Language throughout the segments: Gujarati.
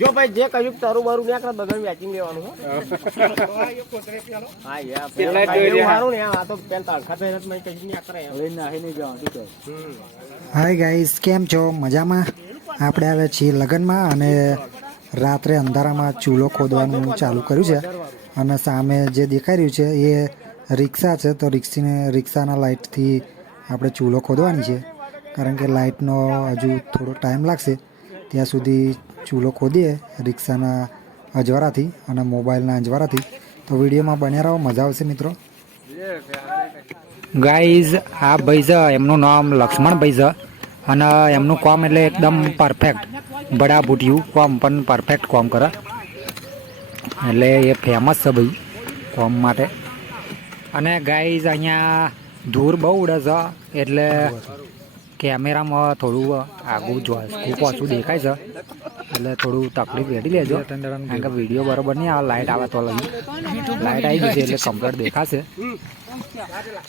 જો ભાઈ જે કહ્યું તારું બારું ને આકડા બગન વેચી લેવાનું હા યાર સારું ને આ તો પેલ તાળખા પહેરત મે કઈ ની આકરે હવે નાહી નહીં જવાનું ઠીક છે. હાય ગાઈસ, કેમ છો? મજામાં? આપણે આવે છીએ લગનમાં અને રાત્રે અંધારામાં ચૂલો ખોદવાનું ચાલુ કર્યું છે અને સામે જે દેખાઈ રહ્યું છે એ રિક્ષા છે. તો રિક્ષાના લાઇટથી આપણે ચૂલો ખોદવાની છે, કારણ કે લાઇટનો હજુ થોડો ટાઈમ લાગશે. ત્યાં સુધી ચૂલો ખોદીએ રિક્ષાના અજવાળાથી અને મોબાઈલના અજવાળાથી. તો વિડીયોમાં બન્યા રહો, મજા આવશે મિત્રો. ગાઈઝ, આ ભાઈ છે એમનું નામ લક્ષ્મણભાઈ છે અને એમનું કામ એટલે એકદમ પરફેક્ટ, બડા બુટિયું કામ પણ પરફેક્ટ કામ કરે. એટલે એ ફેમસ છે ભાઈ કામ માટે. અને ગાઈઝ અહીંયા ધૂળ બહુ ઉડે છે એટલે કેમેરામાં થોડું આગું ખૂબ ઓછું દેખાય છે, એટલે થોડું તકલીફ વેઠી લેજો, કારણ કે વિડીયો બરોબર નહીં આવે. લાઇટ આવે તો લઈ લાઇટ આવી ગઈ છે એટલે કમ્પ્લીટ દેખાશે.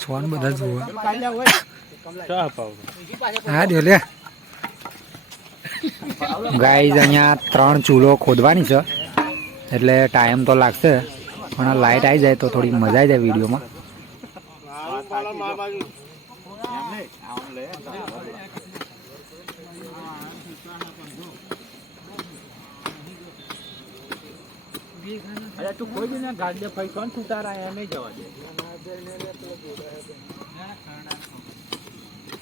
સોન બધા જુઓ. હા દે લે ગાઈઝ, અહીંયા 3 ચૂલો ખોદવાની છે એટલે ટાઈમ તો લાગશે, પણ લાઇટ આવી જાય તો થોડી મજા આવી જાય વિડીયોમાં. અરે તું કોઈ ને ગાડી ફઈ કોણ સુતારા એમ જવા દે.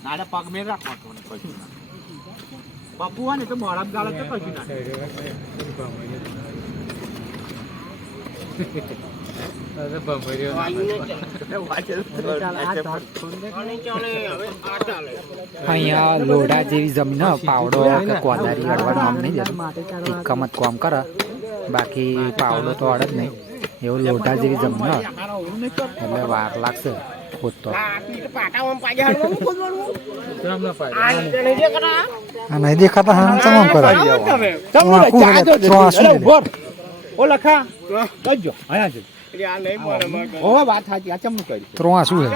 નાડા પગ મે રાખો ને કોઈ બાપુ ને તો મોળામ ગાળે તો કશું ના અહીંયા લોઢા જેવી જમીન પાવડો કે કોદારી અડવાનું આમ નહીં જતું, કમત કામ કરે, બાકી પાવડો તો અડ જ નહીં. એવું લોઢા જેવી જમીન એટલે વાર લાગશે ખોદતો. નહીં દેખાતા હા તમામ કરે ઓ લખા કજો આયા છે ઓ વાત સાચી. આ ચમનું કરી ત્રણ શું છે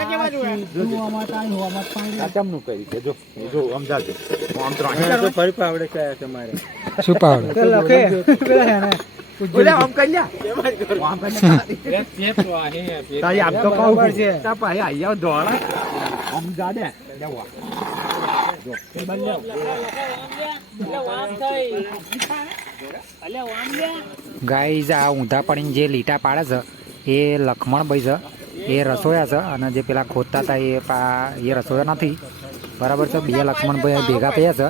આ ચમનું કરી છે. જો જો સમજાજો આમ ત્રણ તો ફરી પાવડે કયા તમારે શું પાવડે લખે પેલા હે ને ઓલા આમ કરી લ્યા આમ કરી પેટ તો આ હે તારી આમ તો કહું છે તા ભાઈ આયા દોડા આમ જા દે લેવા જો એ બલ્લે એટલે વામ થઈ અલે વામ લે. ગાઈઝ, આ ઊંધા પડીને જે લીટા પાડે છે એ લક્ષ્મણભાઈ છે, એ રસોયા છે. અને જે પેલા ખોદતા હતા એ રસોયા નથી, બરાબર છે. 2 લક્ષ્મણભાઈ ભેગા થયા છે.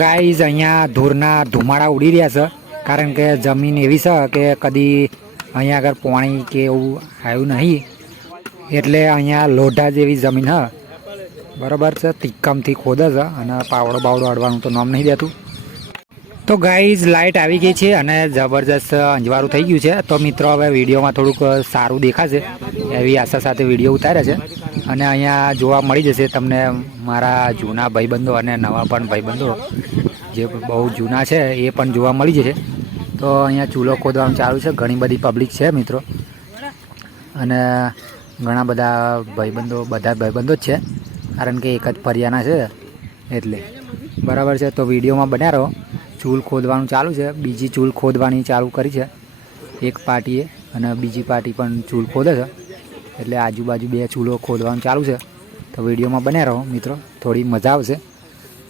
ગાઈઝ, અહીંયા ધૂળના ધુમાડા ઉડી રહ્યા છે, કારણ કે જમીન એવી છે કે કદી અહીંયા આગળ પાણી કે એવું આવ્યું નહીં, એટલે અહીંયા લોઢા જેવી જમીન હ, બરાબર છે. તિક્કમથી ખોદે છે અને પાવડો બાવડો અડવાનું તો નામ નહીં દેતું. તો ગાઈઝ, લાઇટ આવી ગઈ છે અને જબરજસ્ત અંજવાળું થઈ ગયું છે. તો મિત્રો, હવે વિડીયોમાં થોડુંક સારું દેખાશે એવી આશા સાથે વિડીયો ઉતાર્યા છે. અને અહીંયા જોવા મળી જશે તમને મારા જૂના ભાઈબંધો અને નવા પણ ભાઈબંધો જે બહુ જૂના છે એ પણ જોવા મળી જશે. તો અહીંયા ચૂલો ખોદવાનું ચાલુ છે. ઘણી બધી પબ્લિક છે મિત્રો, અને ઘણા બધા ભાઈબંધો જ છે, કારણ કે એક જ ફરિયાના છે એટલે, બરાબર છે. તો વિડીયોમાં બન્યા રહો. ચૂલ ખોદવાનું ચાલુ છે. બીજી ચૂલ ખોદવાની ચાલુ કરી છે એક પાર્ટીએ, અને બીજી પાર્ટી પણ ચૂલ ખોદે છે, એટલે આજુબાજુ 2 ચૂલો ખોદવાનું ચાલુ છે. તો વિડીયોમાં બન્યા રહો મિત્રો, થોડી મજા આવશે.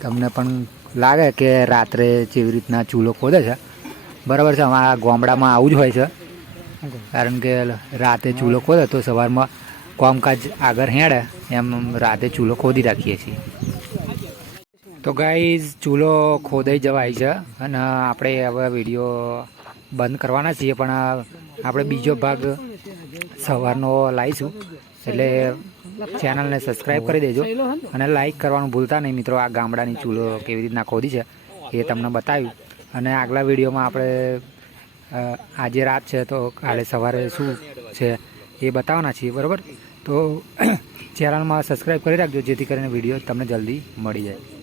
તમને પણ લાગે કે રાત્રે જેવી રીતના ચૂલો ખોદે છે, બરાબર છે. અમારા ગામડામાં આવું જ હોય છે, કારણ કે રાતે ચૂલો ખોદે તો સવારમાં કામકાજ આગળ હેડે, એમ રાતે ચૂલો ખોદી રાખીએ છીએ. તો ગાઈઝ, ચૂલો ખોદાઈ જવાય છે અને આપણે હવે વિડીયો બંધ કરવાના છીએ, પણ આપણે બીજો ભાગ સવારનો લાવીશું, એટલે ચેનલને સબસ્ક્રાઈબ કરી દેજો અને લાઈક કરવાનું ભૂલતા નહીં મિત્રો. આ ગામડાની ચૂલો કેવી રીતના ખોદી છે એ તમને બતાવ્યું. અને આગલા વિડીયોમાં આપણે આજે રાત છે તો કાલે સવારે શું છે એ બતાવવાના છીએ, બરાબર? તો ચેનલમાં સબસ્ક્રાઈબ કરી રાખજો જેથી કરીને વિડીયો તમને જલ્દી મળી જાય.